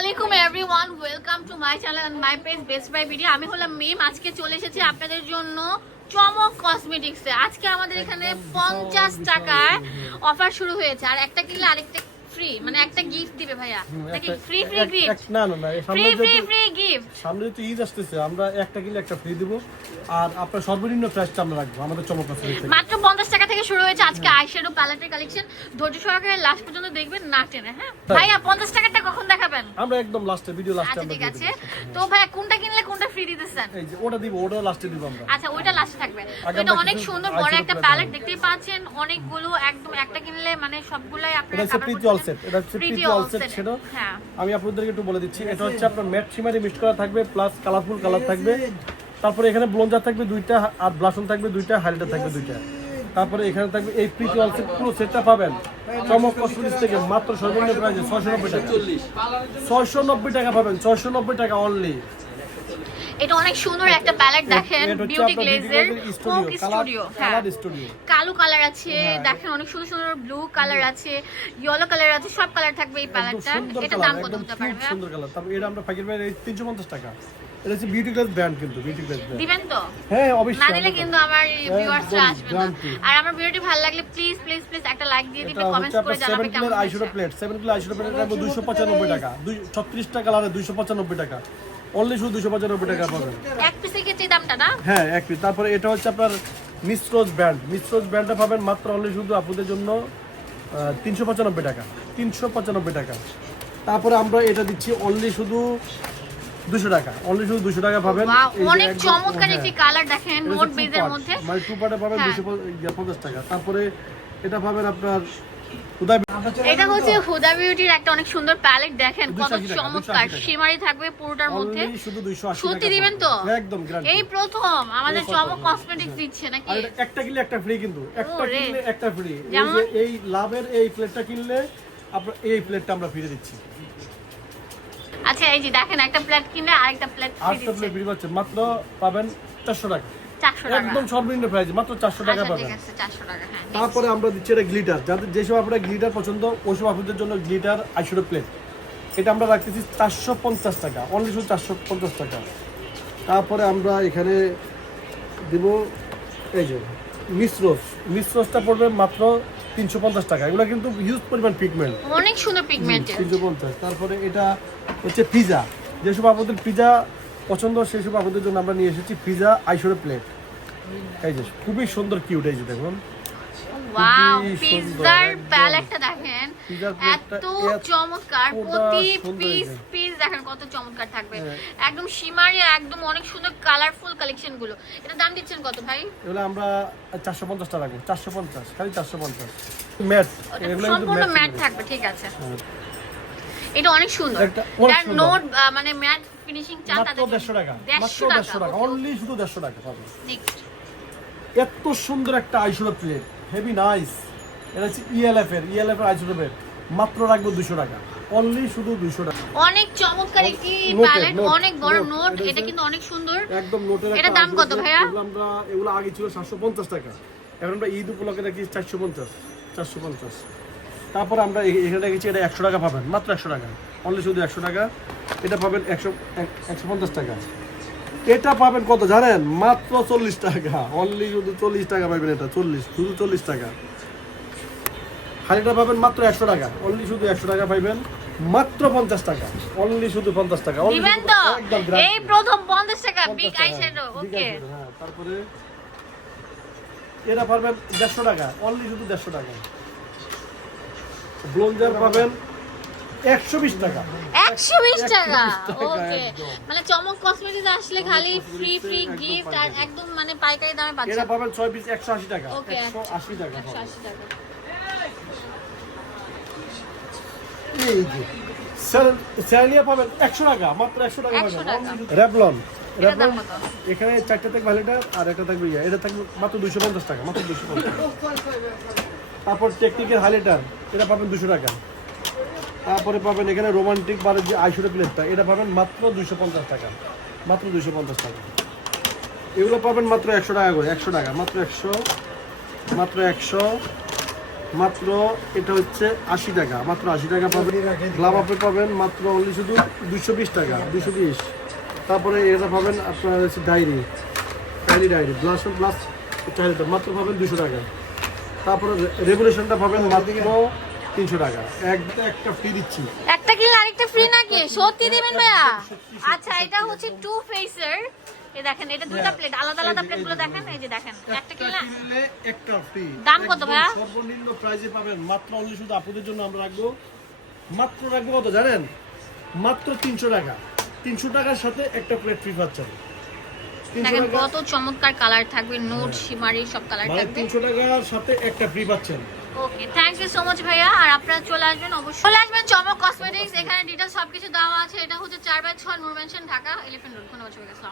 আলাইকুম everyone welcome to my channel and my page best by video আমি হলাম মেম আজকে চলে এসেছি আপনাদের জন্য চমক কসমেটিক্সে আজকে আমাদের এখানে পঞ্চাশ টাকায় অফার শুরু হয়েছে। আর একটা কিনলে আরেকটা ফ্রি মানে একটা গিফট দিবে ভাইয়া। ফ্রি ফ্রি গিফট না না না ফ্রি সামনে ফ্রি যেহেতু- ফ্রি গিফট সামনে যেহেতু ঈদ আসতেছে আমরা একটা কিনলে একটা ফ্রি দিব। আর আপনার সর্বনিম্ন প্রাইসটা আমরা রাখব আমাদের চমক আছে মাত্র পঞ্চাশ টাকা থেকে শুরু হয়েছে আজকে আইশ্যাডো প্যালেটের কালেকশন ধৈর্য সহকারে লাস্ট পর্যন্ত দেখবেন না টেনে হ্যাঁ? ভাইয়া পঞ্চাশ টাকাটা কখন দেখাবেন? আমরা একদম লাস্টে ভিডিও লাস্টে আচ্ছা ঠিক আছে। তো ভাইয়া কোনটা কিনলে কোনটা ফ্রি দিতেছেন? এই যে ওটা দিব ওটা লাস্টে দিব আমরা। আচ্ছা ওইটা লাস্টে থাকবে। এটা অনেক সুন্দর বড় একটা প্যালেট দেখতেই পাচ্ছেন। অনেকগুলো একদম একটা কিনলে মানে সবগুলাই আপনারা set, এটা হচ্ছে set, ছিল। হ্যাঁ। আমি আপনাদেরকে একটু বলে দিচ্ছি এটা হচ্ছে আপনার ম্যাট শিমারি মিক্স করা থাকবে প্লাস কালারফুল কালার থাকবে। তারপরে এখানে ব্লঞ্জার থাকবে দুইটা আর ব্লাশন থাকবে দুইটা হাইলাইটার থাকবে দুইটা। তারপরে এখানে থাকবে এই প্রীতি অল সেট পুরো সেটটা পাবেন। চমক কসমেটিক্স থেকে মাত্র সর্বনিম্ন প্রাইসে ছয়শো নব্বই টাকা। ছয়শো নব্বই টাকা পাবেন ছয়শো নব্বই টাকা অনলি এটা অনেক সুন্দর একটা প্যালেট দেখেন বিউটি গ্লেজের কোক স্টুডিও হ্যাঁ। কালো কালার আছে হ্যাঁ। দেখেন অনেক সুন্দর সুন্দর ব্লু কালার আছে ইয়েলো কালার আছে সব কালার থাকবে এই প্যালেটটা এটা দাম কত হতে পারবে? সুন্দর কালার তারপর এটা আমরা ফাকির ভাই তিনশো পঞ্চাশ টাকা। এটা হচ্ছে বিউটি গ্লাস ব্র্যান্ড কিন্তু বিউটি গ্লাস ব্র্যান্ড দিবেন তো? হ্যাঁ না অবশ্যই দিলে কিন্তু আমার ভিউয়ার্সরা একদম আসবে না। আর আমার ভিডিওটি ভালো লাগলে প্লিজ প্লিজ প্লিজ একটা লাইক দিয়ে দিবে এটা হচ্ছে কমেন্টস করে আপনার জানাবে সেভেন কেমন plate eyeshadow plate seven plate eyeshadow plate রাখব দুইশো পঁচানব্বই টাকা। দুই ছত্রিশটা কালারে দুইশো পঁচানব্বই টাকা। অনলি শুধু দুইশো পঁচানব্বই টাকা পাবেন। এক পিসের ক্ষেত্রে দামটা না? হ্যাঁ এক পিস তারপরে এটা হচ্ছে আপনার মিসরোজ ব্র্যান্ড মিসরোজ ব্র্যান্ডটা পাবেন মাত্র অনলি শুধু আপনাদের জন্য তিনশো পঁচানব্বই টাকা। তিনশো পঁচানব্বই টাকা। তারপরে আমরা এটা দিচ্ছি অনলি শুধু দুশো টাকা। অনলি শুধু দুশো টাকা পাবেন। অনেক চমৎকার হ্যাঁ। একটি কালার দেখেন নোট বেজের মধ্যে। মানে টু পার্টে পাবেন হ্যাঁ। দুশো পঞ্চাশ টাকা। তারপরে এটা পাবেন আপনার এটা হচ্ছে হুদা বিউটির একটা অনেক সুন্দর প্যালেট দেখেন কত চমৎকার। 280 টাকা। সীমারি থাকবে পুরোটার মধ্যে। সত্যি দিবেন তো? একদম এই প্রথম আমাদের চমক কসমেটিক্স দিচ্ছে নাকি? একটা কিনলে একটা ফ্রি কিন্তু। একটা। কিনলে একটা ফ্রি এই লাভের এই প্লেটটা কিনলে আপনার এই প্লেটটা আমরা ফিরে দিচ্ছি। আচ্ছা এই যে দেখেন একটা প্লেট কিনলে আরেকটা প্লেট ফ্রি দিচ্ছে। প্লেট ফ্রি পাচ্ছে। মাত্র পাবেন চারশো টাকা চারশো টাকা। একদম সর্বনিম্ন প্রাইস মাত্র চারশো টাকা আচ্ছা পাবেন। হ্যাঁ তারপরে আমরা দিচ্ছি এটা গ্লিটার যাদের যেসব আপনার গ্লিটার পছন্দ ওইসব আপনাদের জন্য গ্লিটার আইশোডো প্লেট এটা আমরা রাখতেছি চারশো পঞ্চাশ টাকা। অনলি শুধু চারশো পঞ্চাশ টাকা। তারপরে আমরা এখানে দিব এই যে মিশ্রস মিশ্রসটা পড়বে মাত্র তিনশো পঞ্চাশ টাকা। এগুলো কিন্তু হিউজ পরিমাণ পিগমেন্ট অনেক সুন্দর পিগমেন্টের তিনশো পঞ্চাশ। তারপরে এটা হচ্ছে পিজা যেসব আপনাদের পিজা পছন্দ সেসব আপনাদের জন্য আমরা নিয়ে এসেছি পিজা আইশোডো প্লেট এই যে খুবই সুন্দর কিউট এই যে দেখুন। ওয়াও। প্যালেটটা এত চমৎকার পুরা প্রতি পিস পিস দেখেন কত চমৎকার থাকবে। হ্যাঁ। একদম সীমারে একদম অনেক সুন্দর কালারফুল কালেকশনগুলো। এটা দাম দিচ্ছেন কত ভাই? এগুলো আমরা রাখব খালি চারশো পঞ্চাশ। ম্যাট সম্পূর্ণ ম্যাট ম্যাট থাকবে ঠিক আছে। এটা অনেক সুন্দর। সুন্দর। নোট মানে ম্যাট ফিনিশিং মাত্র তাদের দেড়শো টাকা। মাত্র দেড়শো দেড়শো টাকা। টাকা অনলি শুধু দেড়শো টাকা পাবেন নেক্সট। এত সুন্দর একটা আইশোডো প্লেট হেভি নাইস এটা হচ্ছে E ইএলএফ এর ইএলএফ এর আইশোডো প্লেট মাত্র রাখব দুশো টাকা। অনলি শুধু দুশো টাকা। অনেক চমৎকার একটি প্যালেট অনেক বড় নোট। এটা এটা কিন্তু অনেক সুন্দর। একদম নোটের একটা দাম কত ভাইয়া? আমরা এগুলো আগে ছিল সাতশো পঞ্চাশ টাকা। এখন আমরা ঈদ উপলক্ষে রাখি চারশো পঞ্চাশ। চারশো পঞ্চাশ। তারপর আমরা এখানে রেখেছি এটা একশো টাকা পাবেন মাত্র একশো টাকা। অনলি শুধু একশো টাকা। এটা পাবেন একশো একশো পঞ্চাশ টাকা। এটা পাবেন কত জানেন? মাত্র চল্লিশ টাকা। অনলি শুধু চল্লিশ টাকা পাবেন এটা চল্লিশ শুধু চল্লিশ টাকা। হালিটা পাবেন মাত্র একশো টাকা। অনলি শুধু একশো টাকা পাইবেন মাত্র পঞ্চাশ টাকা। অনলি শুধু পঞ্চাশ টাকা। এই প্রথম পঞ্চাশ টাকা বিগ আইশ্যাডো ওকে হ্যাঁ, তারপরে এটা পারবেন দেড়শো টাকা। অনলি শুধু দেড়শো টাকা। ব্লঞ্জার পাবেন একশো বিশ টাকা। একশো বিশ টাকা? ওকে। মানে চমক কসমেটিক্স আসলে খালি ফ্রি ফ্রি গিফট আর একদম মানে পাইকারি দামে এটা পাবেন ছয় পিস একশো আশি টাকা। ওকে একশো আশি টাকা একশো। আশি টাকা। এই যে স্যালিয়া পাবেন একশো টাকা মাত্র একশো টাকা 100 টাকা। রেভলন রেভলন এখানে চারটা থাকবে ভালোটা আর একটা থাকবে এটা থাকবে মাত্র দুশো পঞ্চাশ টাকা মাত্র দুশো পঞ্চাশ তারপর টেকনিকের হাইলাইটার, এটা পাবেন দুশো টাকা। তারপরে পাবেন এখানে রোমান্টিক বারের যে আইশোটা প্লেটটা, এটা পাবেন মাত্র দুশো পঞ্চাশ টাকা। মাত্র দুশো পঞ্চাশ টাকা। এগুলো পাবেন মাত্র একশো টাকা করে, একশো টাকা, মাত্র একশো মাত্র একশো, মাত্র, এটা হচ্ছে আশি টাকা, মাত্র আশি টাকা পাবেন। গ্লাভ আপে পাবেন মাত্র অনলি শুধু দুশো বিশ টাকা দুশো বিশ। তারপরে এটা পাবেন আপনার হচ্ছে ডায়েরি ডায়েরি ডায়েরি প্লাস চাহিদা মাত্র পাবেন দুশো টাকা। তারপরে রেগুলেশনটা পাবেন মাত্র তিনশো টাকা। এক একটা ফ্রি দিচ্ছি। একটা কিনলে আরেকটা ফ্রি নাকি? সত্যি দিবেন ভাইয়া? আচ্ছা এটা হচ্ছে টু ফেসের এই দেখেন এটা দুইটা প্লেট আলাদা আলাদা প্লেটগুলো দেখেন এই যে দেখেন একটা কিনলে একটা ফ্রি দাম কত ভাইয়া? সর্বনিম্ন প্রাইসে পাবেন মাত্র অনলি শুধু আপুদের জন্য আমরা রাখব। মাত্র রাখব কত জানেন? মাত্র তিনশো টাকা। তিনশো টাকার সাথে একটা প্লেট ফ্রি পাচ্ছেন। দেখেন কত চমৎকার কালার থাকবে নোট শিমারি সব কালার মানে থাকবে। তিনশো টাকার সাথে একটা ফ্রি পাচ্ছেন। Okay thank you so much ভাইয়া। আর আপনারা চলে আসবেন অবশ্যই। চলে আসবেন চমক কসমেটিক্স এখানে ডিটেলস সবকিছু দেওয়া আছে। এটা হচ্ছে চার বাই ছয় Noor mansion Dhaka elephant road কোনো বছর